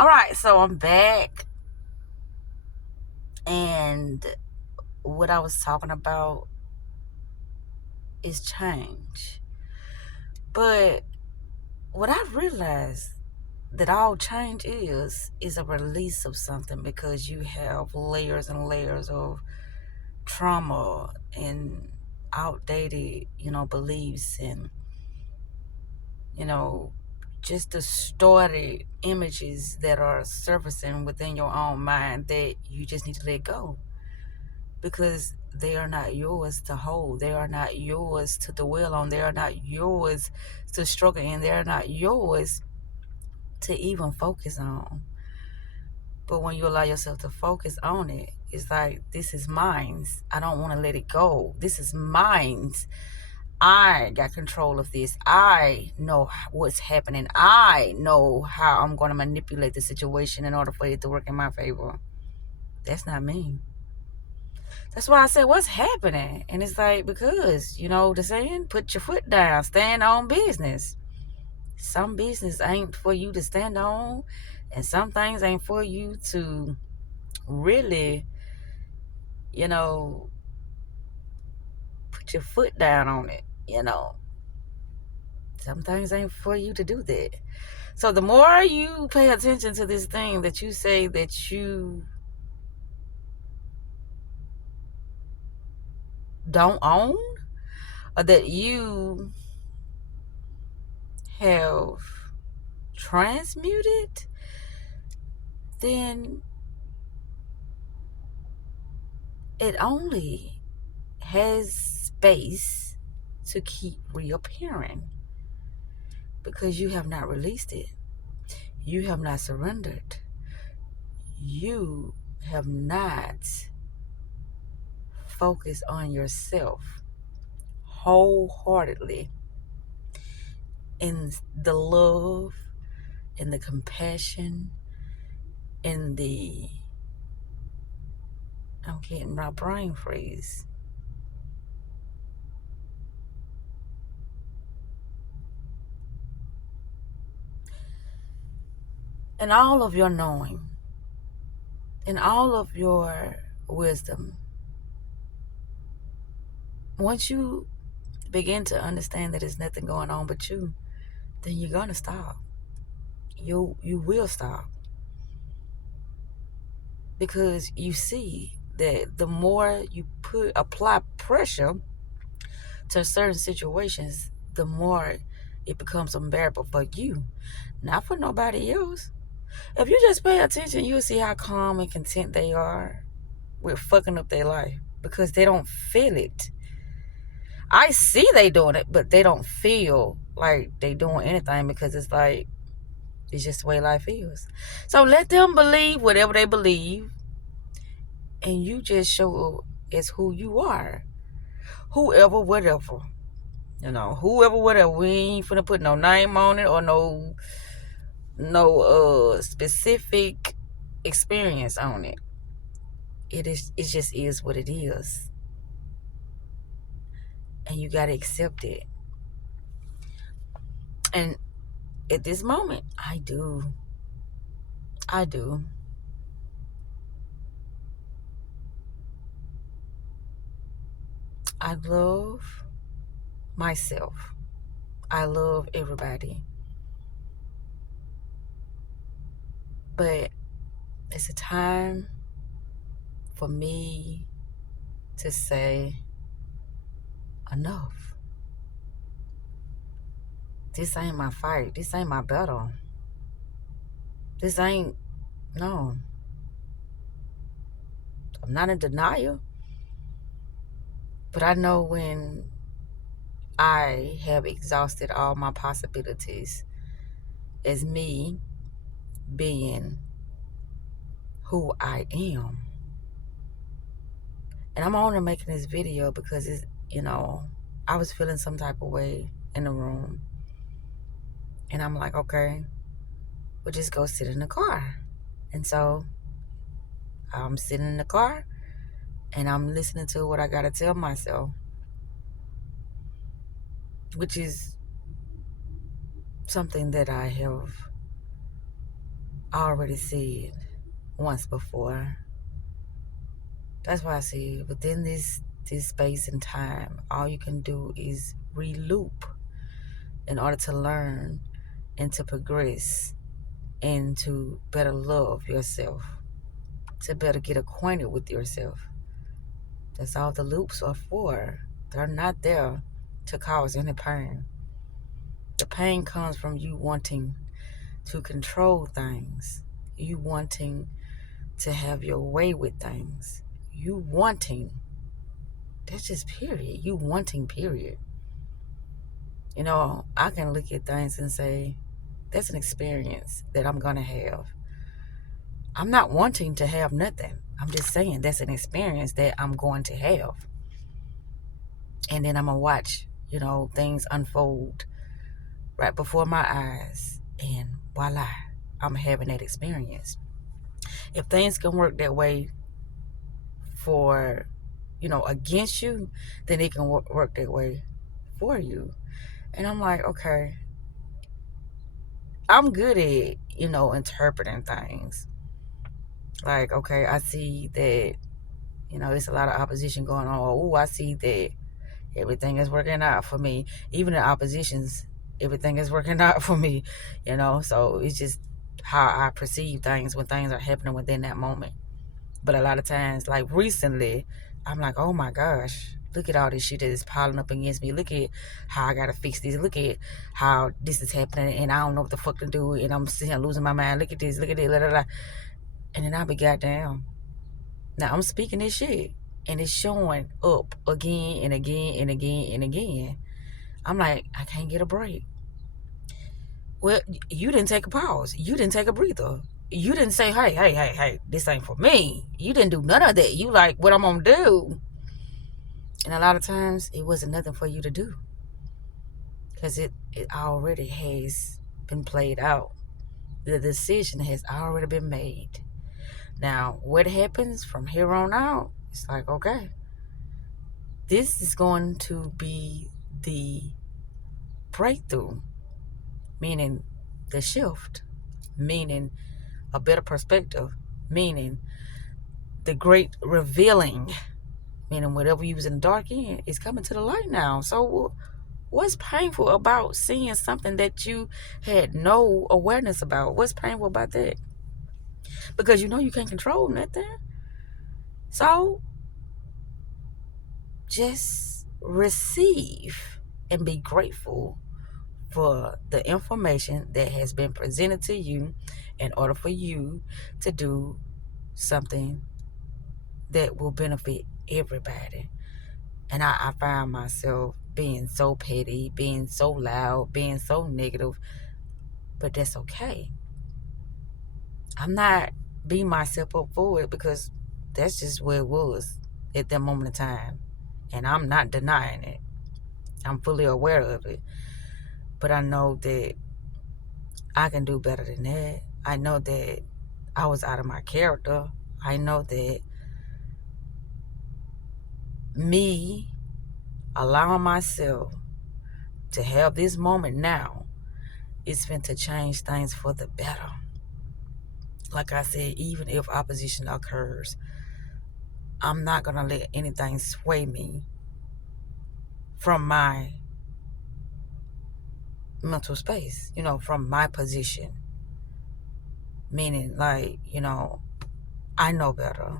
All right, so I'm back, and what I was talking about is change. But what I realized that all change is a release of something, because you have layers and layers of trauma and outdated, beliefs, and you know just distorted images that are surfacing within your own mind that you just need to let go, because they are not yours to hold. They are not yours to dwell on. They are not yours to struggle in. They are not yours to even focus on. But when you allow yourself to focus on it, it's like, this is mine. I don't want to let it go. This is mine. I got control of this. I know what's happening. I know how I'm going to manipulate the situation in order for it to work in my favor. That's not me. That's why I said, what's happening? And it's like, because, the saying, put your foot down, stand on business. Some business ain't for you to stand on, and some things ain't for you to really, put your foot down on it. Some things ain't for you to do that. So the more you pay attention to this thing that you say that you don't own, or that you have transmuted, then it only has space to keep reappearing, because you have not released it. You have not surrendered. You have not focused on yourself wholeheartedly, in the love, in the compassion, in the, I'm getting my brain freeze. And all of your knowing, and all of your wisdom, once you begin to understand that there's nothing going on but you, then you're gonna stop. You will stop, because you see that the more you apply pressure to certain situations, the more it becomes unbearable for you, not for nobody else. If you just pay attention, you'll see how calm and content they are with fucking up their life, because they don't feel it. I see they doing it, but they don't feel like they doing anything, because it's like, it's just the way life is. So let them believe whatever they believe, and you just show up as who you are. Whoever, whatever. Whoever, whatever. We ain't finna put no name on it, or no specific experience on it. It just is what it is. And you gotta accept it. And at this moment, I do. I love myself. I love everybody. But it's a time for me to say, enough. This ain't my fight. This ain't my battle. This ain't, no. I'm not in denial. But I know when I have exhausted all my possibilities as me being who I am. And I'm only making this video because it's, I was feeling some type of way in the room. And I'm like, okay, we'll just go sit in the car. And so I'm sitting in the car, and I'm listening to what I got to tell myself, which is something that I have I already said once before. That's why I said within this space and time, all you can do is re-loop in order to learn and to progress and to better love yourself, to better get acquainted with yourself. That's all the loops are for. They're not there to cause any pain. The pain comes from you wanting to control things, you wanting to have your way with things, you wanting. That's just period. You wanting, period. I can look at things and say, that's an experience that I'm going to have. I'm not wanting to have nothing. I'm just saying that's an experience that I'm going to have. And then I'm going to watch, things unfold right before my eyes. And voila, I'm having that experience. If things can work that way for, against you, then it can work that way for you. And I'm like, okay, I'm good at, interpreting things. Like, okay, I see that, it's a lot of opposition going on. Oh, I see that everything is working out for me. Even in oppositions, everything is working out for me, So it's just how I perceive things when things are happening within that moment. But a lot of times, like recently, I'm like, oh my gosh, look at all this shit that is piling up against me. Look at how I gotta fix this. Look at how this is happening and I don't know what the fuck to do. And I'm sitting here losing my mind. Look at this, blah, blah, blah. And then I'll be goddamn. Now I'm speaking this shit and it's showing up again and again and again and again. I'm like, I can't get a break. Well, you didn't take a pause. You didn't take a breather. You didn't say, hey, this ain't for me. You didn't do none of that. You like, what I'm gonna do? And a lot of times it wasn't nothing for you to do. Because it already has been played out. The decision has already been made. Now, what happens from here on out, it's like, okay, this is going to be the breakthrough, meaning the shift, meaning a better perspective, meaning the great revealing, meaning whatever you was in the dark end is coming to the light now. So what's painful about seeing something that you had no awareness about? What's painful about that? Because you can't control nothing. So just receive and be grateful for the information that has been presented to you in order for you to do something that will benefit everybody. And I find myself being so petty, being so loud, being so negative, but that's okay. I'm not beating myself up for it because that's just where it was at that moment in time. And I'm not denying it. I'm fully aware of it. But I know that I can do better than that. I know that I was out of my character. I know that me allowing myself to have this moment now is meant to change things for the better. Like I said, even if opposition occurs, I'm not going to let anything sway me from my mental space, from my position. Meaning, like, I know better.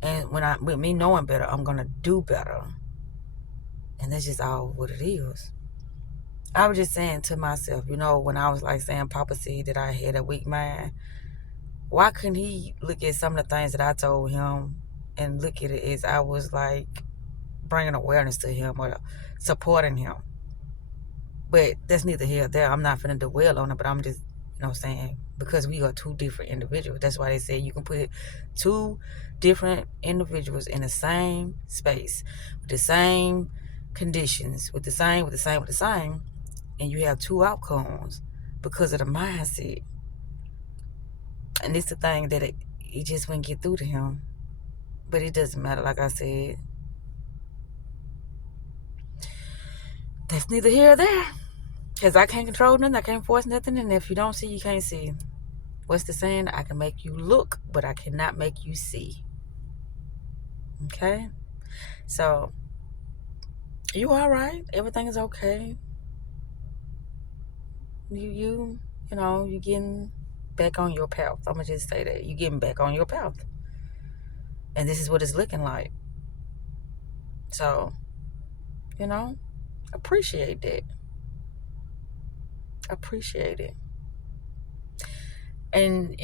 And with me knowing better, I'm going to do better. And that's just all what it is. I was just saying to myself, when I was like saying Papa said that I had a weak mind, why couldn't he look at some of the things that I told him and look at it as I was like bringing awareness to him or supporting him? But that's neither here nor there. I'm not finna dwell on it, but I'm just, saying, because we are two different individuals. That's why they say you can put two different individuals in the same space with the same conditions, with the same, and you have two outcomes because of the mindset. And it's the thing that it just wouldn't get through to him. But it doesn't matter, like I said. That's neither here or there. Because I can't control nothing. I can't force nothing. And if you don't see, you can't see. What's the saying? I can make you look, but I cannot make you see. Okay? So, you all right? Everything is okay. You getting back on your path. I'm gonna just say that. You getting back on your path. And this is what it's looking like. So, you know, appreciate that. Appreciate it. And,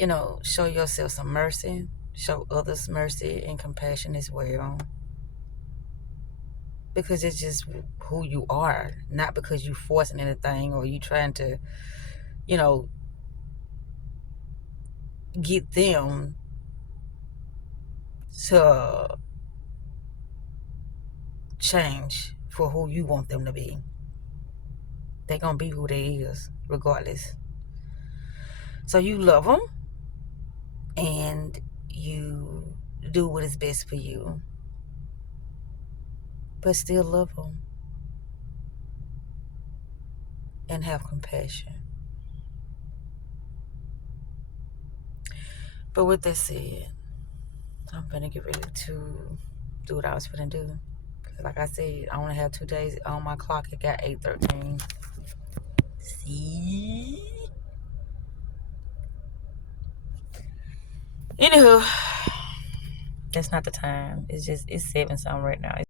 show yourself some mercy. Show others mercy and compassion as well. Because it's just who you are. Not because you forcing anything or you trying to, you know, get them to change for who you want them to be. They're going to be who they is, regardless. So you love them and you do what is best for you, but still love them and have compassion. But with that said, I'm going to get ready to do what I was going to do. Because like I said, I only have 2 days on my clock. It got 8:13. See? Anywho, that's not the time. It's 7 something right now.